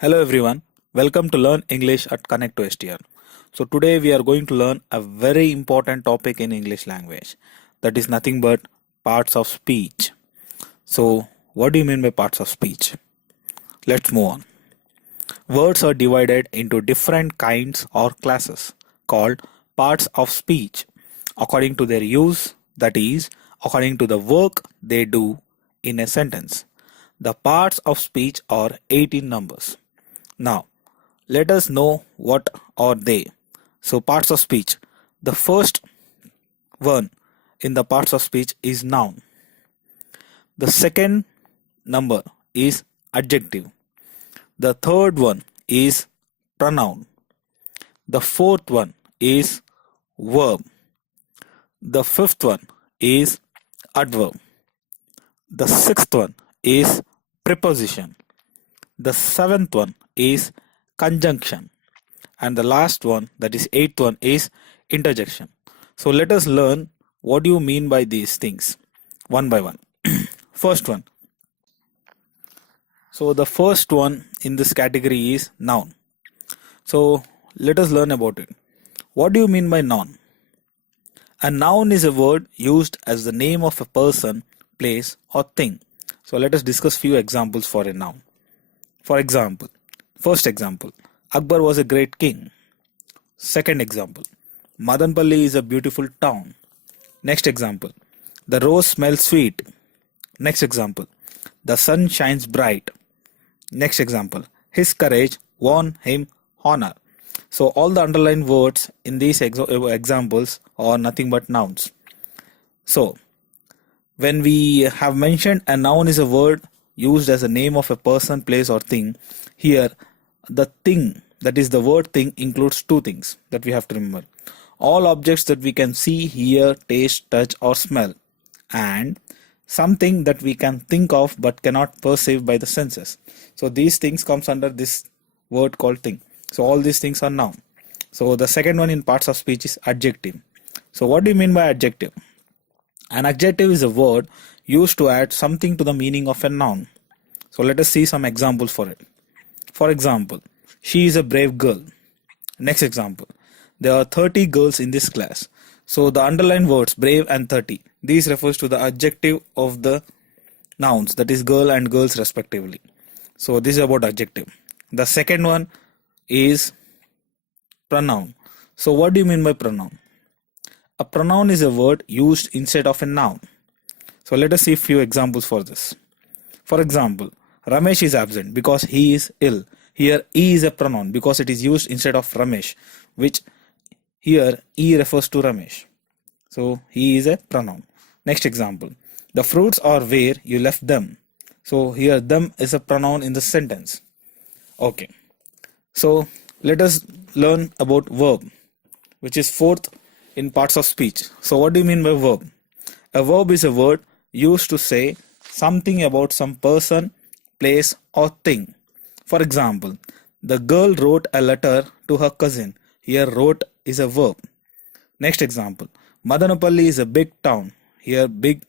Hello everyone, welcome to Learn English at Connect2STR. So today we are going to learn a very important topic in English language, that is nothing but parts of speech. So what do you mean by parts of speech? Let's move on. Words are divided into different kinds or classes called parts of speech according to their use, that is according to the work they do in a sentence. The parts of speech are 18 numbers. Now, let us know what are they. So, parts of speech. The first one in the parts of speech is noun. The second number is adjective. The third one is pronoun. The fourth one is verb. The fifth one is adverb. The sixth one is preposition. The seventh one is conjunction. And the last one, that is eighth one, is interjection. So let us learn what do you mean by these things one by one. First one. So the first one in this category is noun. So let us learn about it. What do you mean by noun? A noun is a word used as the name of a person, place or thing. So let us discuss few examples for a noun. For example, first example, Akbar was a great king. Second example, Madanpalli is a beautiful town. Next example, the rose smells sweet. Next example, the sun shines bright. Next example, his courage won him honor. So all the underlined words in these examples are nothing but nouns. So when we have mentioned a noun is a word used as a name of a person, place or thing, here the thing, that is the word thing, includes two things that we have to remember. All objects that we can see, hear, taste, touch or smell, and something that we can think of but cannot perceive by the senses. So these things comes under this word called thing. So all these things are noun. So the second one in parts of speech is adjective. So what do you mean by adjective? An adjective is a word used to add something to the meaning of a noun. So let us see some examples for it. For example, she is a brave girl. Next example, there are 30 girls in this class. So the underlined words brave and 30, these refers to the adjective of the nouns, that is girl and girls respectively. So this is about adjective. The second one is pronoun. So what do you mean by pronoun? A pronoun is a word used instead of a noun. So let us see a few examples for this. For example, Ramesh is absent because he is ill. Here he is a pronoun because it is used instead of Ramesh, which here he refers to Ramesh. So he is a pronoun. Next example, the fruits are where you left them. So here them is a pronoun in the sentence. Okay. So let us learn about verb, which is fourth in parts of speech. So what do you mean by verb? A verb is a word used to say something about some person, place or thing. For example, the girl wrote a letter to her cousin. Here wrote is a verb. Next example, Madanapalli is a big town. Here big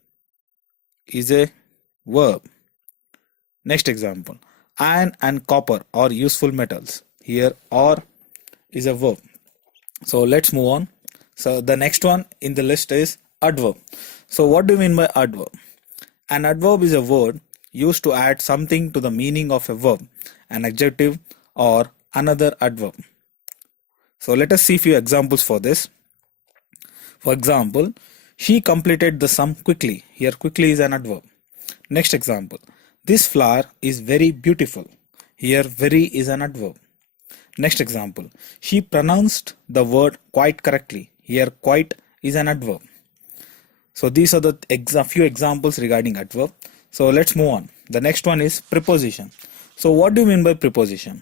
is a verb. Next example, iron and copper are useful metals. Here are is a verb. So let's move on. So the next one in the list is adverb. So what do you mean by adverb? An adverb is a word used to add something to the meaning of a verb, an adjective or another adverb. So let us see few examples for this. For example, she completed the sum quickly. Here quickly is an adverb. Next example, this flower is very beautiful. Here very is an adverb. Next example, she pronounced the word quite correctly. Here quite is an adverb. So these are the few examples regarding adverb. So let's move on. The next one is preposition. So what do you mean by preposition?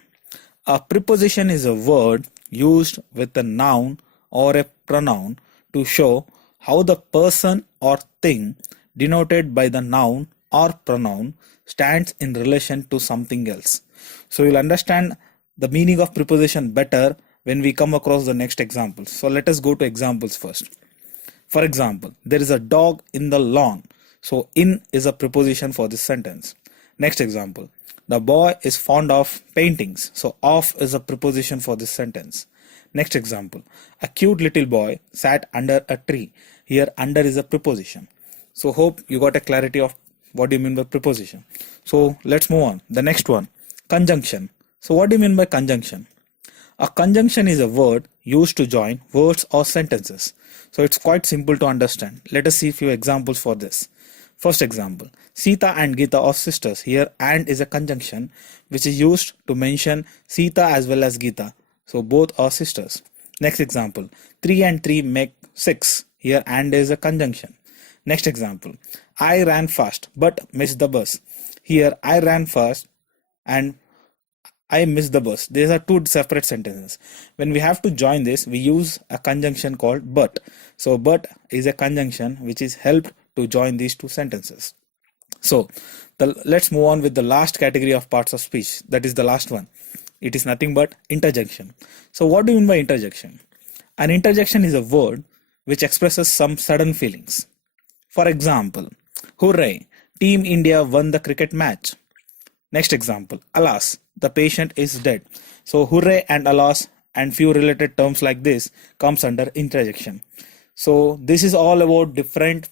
A preposition is a word used with a noun or a pronoun to show how the person or thing denoted by the noun or pronoun stands in relation to something else. So you'll understand the meaning of preposition better when we come across the next examples. So let us go to examples first. For example, there is a dog in the lawn. So in is a preposition for this sentence. Next example, The boy is fond of paintings. So of is a preposition for this sentence. Next example. A cute little boy sat under a tree. Here under is a preposition. So hope you got a clarity of what do you mean by preposition. So let's move on. The next one. Conjunction. So what do you mean by conjunction? A conjunction is a word used to join words or sentences. So it's quite simple to understand. Let us see a few examples for this. First example, Sita and Gita are sisters. Here and is a conjunction which is used to mention Sita as well as Gita. So both are sisters. Next example, 3 and 3 make 6. Here and is a conjunction. Next example, I ran fast but missed the bus. Here I ran fast and I missed the bus. These are two separate sentences. When we have to join this, we use a conjunction called but. So but is a conjunction which is helped to join these two sentences. So let's move on with the last category of parts of speech. That is the last one. It is nothing but interjection. So what do you mean by interjection? An interjection is a word which expresses some sudden feelings. For example, hooray, Team India won the cricket match. Next example, alas, the patient is dead. So hooray and alas and few related terms like this comes under interjection. So this is all about different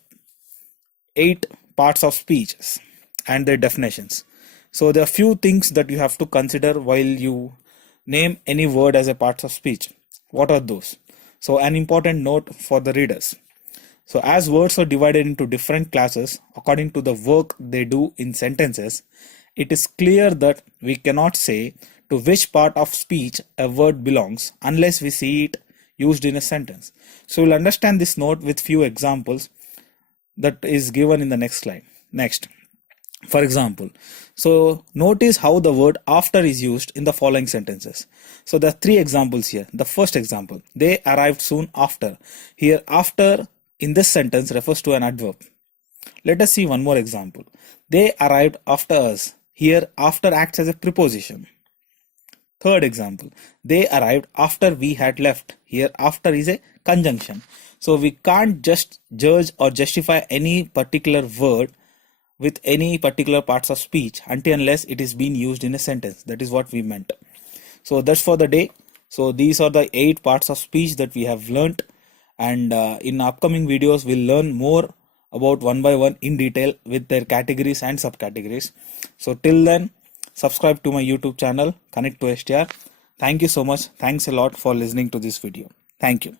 8 parts of speech and their definitions. So there are few things that you have to consider while you name any word as a part of speech. What are those? So an important note for the readers. So as words are divided into different classes according to the work they do in sentences, it is clear that we cannot say to which part of speech a word belongs unless we see it used in a sentence. So we'll understand this note with few examples that is given in the next slide. Next, for example, so notice how the word after is used in the following sentences. So there are 3 examples here. The first example, they arrived soon after. Here after in this sentence refers to an adverb. Let us see one more example. They arrived after us. Here after acts as a preposition. Third example, they arrived after we had left. Here after is a conjunction. So we can't just judge or justify any particular word with any particular parts of speech until unless it is being used in a sentence. That is what we meant. So that's for the day. So these are the 8 parts of speech that we have learnt, and in upcoming videos we'll learn more about one by one in detail with their categories and subcategories. So till then, subscribe to my YouTube channel Connect2STR. Thank you so much. Thanks a lot for listening to this video. Thank you.